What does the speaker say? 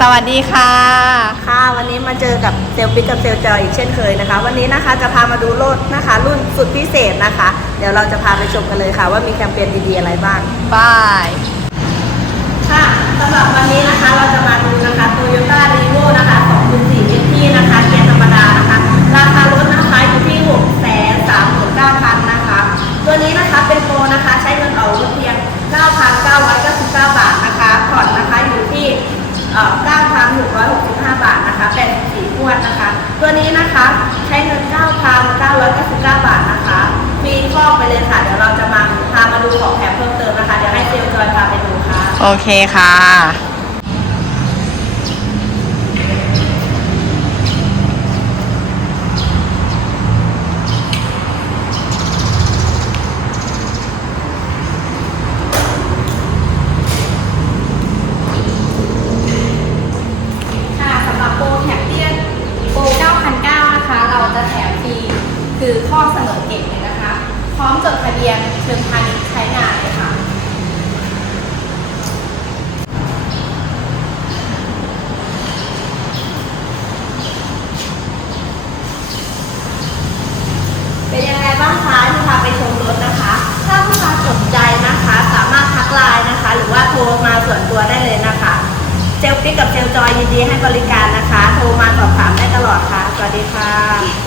สวัสดีค่ะ ค่ะวันนี้มาเจอกับเซลปิกกับเซลจอยอีกเช่นเคยนะคะ วันนี้นะคะจะพามาดูรถนะคะ รุ่นสุดพิเศษนะคะ เดี๋ยวเราจะพาไปชมกันเลยค่ะ ว่ามีแคมเปญดีๆอะไรบ้างบาย ค่ะสำหรับวันนี้นะคะเราจะมาดูนะคะ Toyota r e v o นะคะ2.4 ST นะคะเกียร์ธรรมดานะคะ ราคารถนะคะอยู่ที่ 6 3 9 0 0 0นะคะ ตัวนี้นะคะเป็นโปรนะคะ ใช้เงินออกรถเพียง 9,999 บาทนะคะผ่อนนะคะอยู่ที่เอ่อ 1,665 บาทนะคะ84ขวดนะคะ ตัวนี้นะคะใช้เงิน 9,999 บาทนะคะฟรีฟอกไปเลยค่ะ เดี๋ยวเราจะมาพามาดูของแถมเพิ่มเติมนะคะ เดี๋ยวให้เซลจอยพาไปดูค่ะ โอเคค่ะ 21นะคะ พร้อมจดทะเบียนเชิงพาณิชย์ใช้งานเลยค่ะเป็นยังไงบ้างคะที่พาไปชมรถนะคะ ถ้าผู้มาสนใจนะคะ สามารถทักไลน์นะคะ หรือว่าโทรมาส่วนตัวได้เลยนะคะ เซลฟี่กับเซลจอยยินดีให้บริการนะคะ โทรมาสอบถามได้ตลอดค่ะ สวัสดีค่ะ